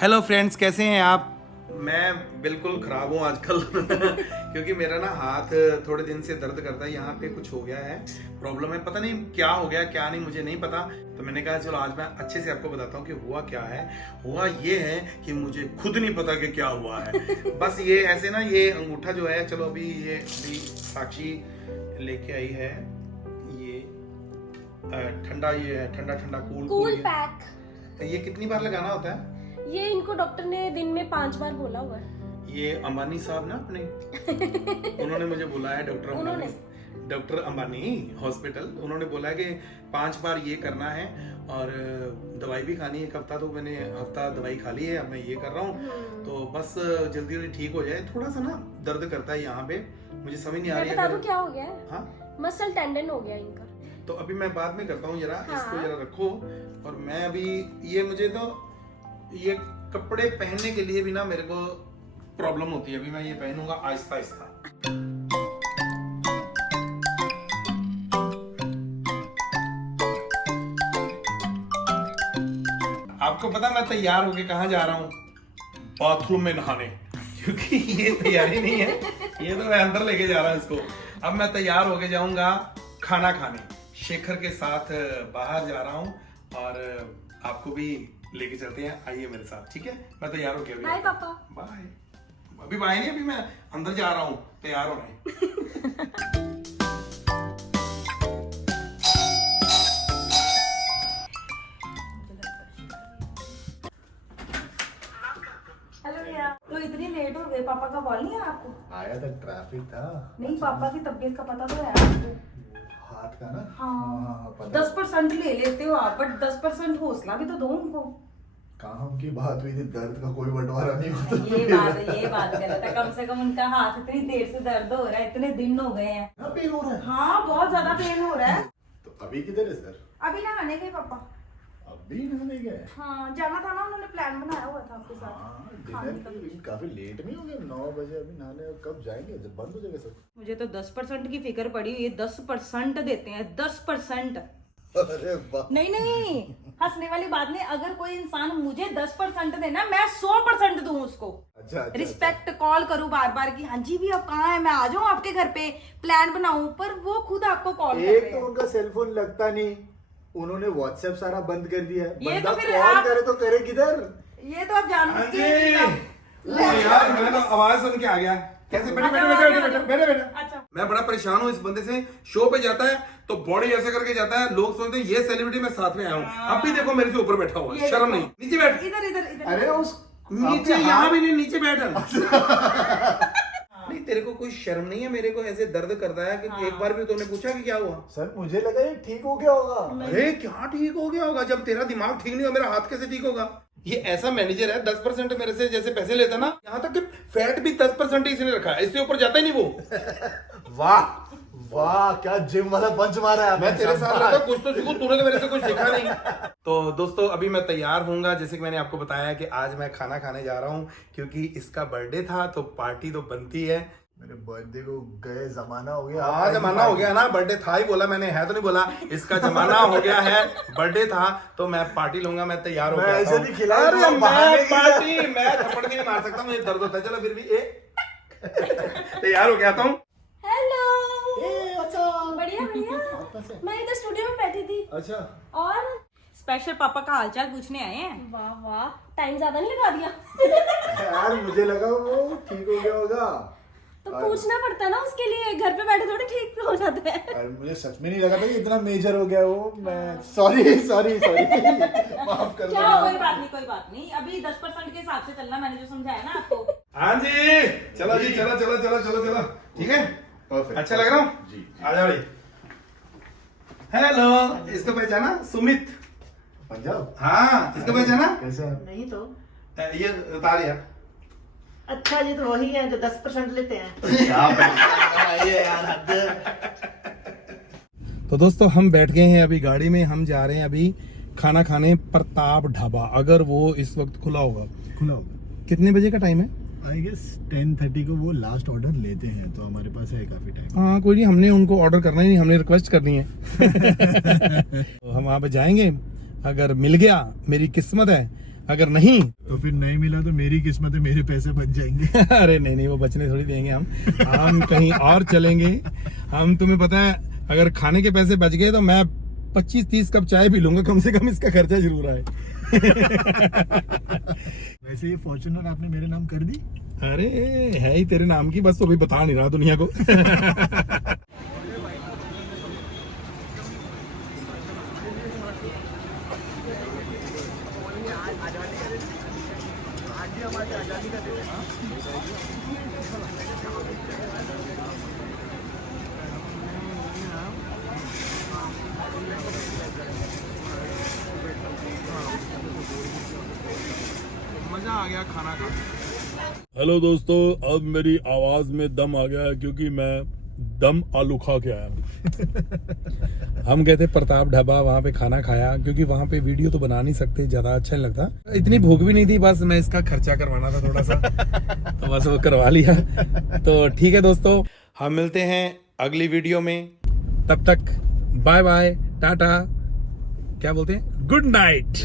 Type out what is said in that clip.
Hello friends, कैसे हैं आप। मैं बिल्कुल ख़राब हूँ आजकल क्योंकि मेरा ना हाथ थोड़े दिन से दर्द करता है। यहाँ पे कुछ हो गया है, प्रॉब्लम है, पता नहीं क्या हो गया क्या नहीं, मुझे नहीं पता। तो मैंने कहा चलो आज मैं अच्छे से आपको बताता हूँ कि हुआ क्या है। हुआ ये है कि मुझे खुद नहीं पता कि क्या हुआ है। बस ये ऐसे ना, ये अंगूठा जो है, चलो अभी ये अभी साक्षी लेके आई है, ये ठंडा, ये ठंडा ठंडा कूल पैक। ये कितनी बार लगाना होता है? ये इनको डॉक्टर ने दिन में 5 बार बोला हुआ है। ये अंबानी साहब ना अपने उन्होंने मुझे बोला है, डॉक्टर अंबानी हॉस्पिटल, उन्होंने बोला है कि 5 बार ये करना है और दवाई भी खानी है। एक हफ्ता तो मैंने हफ्ता दवाई खा ली है, अब मैं ये कर रहा हूँ। तो बस जल्दी जल्दी ठीक हो जाए। थोड़ा सा ना दर्द करता है यहाँ पे, मुझे समझ नहीं आ रही है। बता दूं क्या हो गया है? हाँ, मसल टेंडन हो गया इनका। तो अभी मैं बाद में करता हूँ, जरा हाँ। इसको जरा रखो। और मैं अभी ये, मुझे तो ये कपड़े पहनने के लिए भी ना मेरे को प्रॉब्लम होती है। अभी मैं ये पहनूंगा आहिस्ता आहिस्ता। आपको पता मैं तैयार होके कहाँ जा रहा हूँ? बाथरूम में नहाने, क्योंकि ये तैयारी नहीं है, ये तो मैं अंदर लेके जा रहा हूँ इसको। अब मैं तैयार होके जाऊंगा खाना खाने, शेखर के साथ बाहर जा रहा हूँ और आपको भी लेके चलते हैं। आइए मेरे साथ, ठीक है? मैं तैयार होके अभी। बाय पापा। बाय। अभी बाय नहीं, अभी मैं अंदर जा रहा हूँ तैयार होने। हेलो भैया। तो इतनी लेट हो गए, पापा का कॉल नहीं है आपको? आया था, ट्रैफिक था। नहीं, पापा की तबीयत का पता तो है आपको? हाथ का ना? हाँ, पता 10% ले लेते हो आप, बट 10% हौसला भी तो दो उनको। काम की बात हुई थी, दर्द का कोई बंटवारा नहीं होता। ये बात गलत है। कम से कम उनका हाथ इतनी देर से दर्द हो रहा है, इतने दिन हो गए हैं। ना पेन हो रहा है? हाँ, बहुत ज्यादा पेन हो रहा है। तो अभी किधर है सर? अभी नहाने गए पापा। अभी नहाने गए? हाँ, जाना था ना, उन्होंने प्लान बनाया हुआ था आपके साथ। हाँ, खाने डिनर का के लिए काफी लेट नहीं हो गया? 9 बजे अभी नहाने, और कब जाएंगे जब बंद हो जाएगा सब? मुझे तो 10% की फिक्र पड़ी हुई है। 10% देते हैं, 10%। अरे वाह। नहीं, हंसने वाली बात नहीं। अगर कोई इंसान मुझे 10% देना, मैं 100% दूं उसको। अच्छा। रिस्पेक्ट कॉल करूं बार बार कि हाँ जी भी आप कहाँ हैं, मैं आ जाऊं आपके घर पे, प्लान बनाऊं, पर वो खुद आपको कॉल करते एक हैं। तो उनका सेलफोन लगता नहीं, उन्होंने व्हाट्सएप सारा बंद कर दिया है। ये बंदा तो फिर कॉल आप- करे तो करे किधर? ये तो आप जान हाँ सकते जी। हैं। यार मैं तो आवाज सुन के आ गया। कैसे? बैठे। अच्छा। मैं बड़ा परेशान हूँ इस बंदे से। शो पे जाता है तो बॉडी ऐसे करके जाता है, लोग सोचते हैं ये सेलिब्रिटी, मैं साथ में आया हूँ। अब भी देखो मेरे से ऊपर बैठा हुआ है, ये शर्म देखो। नहीं। नीचे बैठ। इधर अरे उस नीचे, आपके यहाँ हाथ- भी नहीं, नीचे बैठ। नहीं, तेरे को कोई शर्म नहीं है? मेरे को ऐसे दर्द करता है कि एक बार भी तूने पूछा कि क्या हुआ? सर मुझे लगा ये ठीक हो गया होगा। अरे क्या ठीक हो गया होगा? जब तेरा दिमाग ठीक नहीं हो, मेरा हाथ कैसे ठीक होगा? ये ऐसा मैनेजर है, 10% मेरे से जैसे पैसे लेता ना, यहाँ तक कि फैट भी 10% ही इसने रखा है, इससे ऊपर जाता ही नहीं वो। वाह वाह, क्या जिम वाला पंच मारा है आपने। मैं तेरे साथ रहता हूं, कुछ तो सीखूं, तूने तो मेरे से कुछ सीखा नहीं। तो दोस्तों अभी मैं तैयार होऊंगा, जैसे कि मैंने आपको बताया कि आज मैं खाना खाने जा रहा हूँ, क्योंकि इसका बर्थडे था तो पार्टी तो बनती है। मेरे बर्थडे को गए जमाना हो गया। हाँ, जमाना हो गया ना, बर्थडे था ही बोला मैंने, है तो नहीं बोला। इसका जमाना हो गया है, बर्थडे था तो मैं पार्टी लूंगा। मैं तैयार हो मैं गया ऐसे हूं। नहीं खिलाया, अरे तो मैं बहाने की पार्टी, मैं थप्पड़ भी नहीं मार सकता, मुझे दर्द होता है। चलो फिर भी तैयार हो गया था हूँ। हेलो। अच्छा बढ़िया बढ़िया। मैं इधर स्टूडियो में बैठी थी। अच्छा। और स्पेशल पापा का हालचाल पूछने आए हैं। वाह वाह, टाइम ज्यादा नहीं लगा दिया? यार मुझे लगा वो ठीक हो गया होगा। तो पूछना पड़ता है ना उसके लिए, घर पे बैठे थोड़ी ठीक हो जाता है। अरे मुझे सच में नहीं लगा था कि इतना मेजर हो गया वो। मैं सॉरी माफ कर क्या दो। कोई बात नहीं। अभी 10% के हिसाब से चलना, मैंने जो समझाया ना आपको। हाँ जी, चलो जी, चलो। ठीक है, परफेक्ट। अच्छा लग रहा हूँ? जी। आ जाओ भाई। हेलो, इसको पहचाना? सुमित। पंजाब। हाँ, इसको पहचाना? कैसे हैं? नहीं तो ये उतार यार। अच्छा, ये तो वही है जो 10% लेते हैं। क्या पहचाना ये यार, तो दोस्तों हम बैठ गए हैं अभी गाड़ी में, हम जा रहे हैं अभी खाना खाने प्रताप ढाबा, अगर वो इस वक्त खुला होगा। खुला होगा। कितने बजे का टाइम है? आई गेस 10:30 को वो लास्ट ऑर्डर लेते हैं, तो हमारे पास है काफी टाइम। हाँ कोई नहीं, हमने उनको ऑर्डर करना ही नहीं, हमने रिक्वेस्ट करनी है। तो हम वहाँ पे जाएंगे, अगर मिल गया मेरी किस्मत है अगर नहीं तो फिर नहीं मिला तो मेरी किस्मत है, मेरे पैसे बच जाएंगे। अरे नहीं, वो बचने थोड़ी देंगे हम कहीं और चलेंगे। हम, तुम्हें पता है, अगर खाने के पैसे बच गए तो मैं 25-30 कप चाय पी लूंगा, कम से कम इसका खर्चा जरूर आए। वैसे ये फॉर्च्यूनर आपने मेरे नाम कर दी? अरे है ही तेरे नाम की, बस तो अभी बता नहीं रहा दुनिया को। मजा आ गया खाना खा। हेलो दोस्तों, अब मेरी आवाज में दम आ गया है क्योंकि मैं दम आलू खा के आया हूँ। हम गए थे प्रताप ढाबा, वहाँ पे खाना खाया क्योंकि वहाँ पे वीडियो तो बना नहीं सकते, ज्यादा अच्छा नहीं लगता। इतनी भूख भी नहीं थी, बस मैं इसका खर्चा करवाना था थोड़ा सा, तो बस वो करवा लिया। तो ठीक है दोस्तों, हम मिलते हैं अगली वीडियो में, तब तक बाय बाय, टाटा, क्या बोलते हैं, गुड नाइट।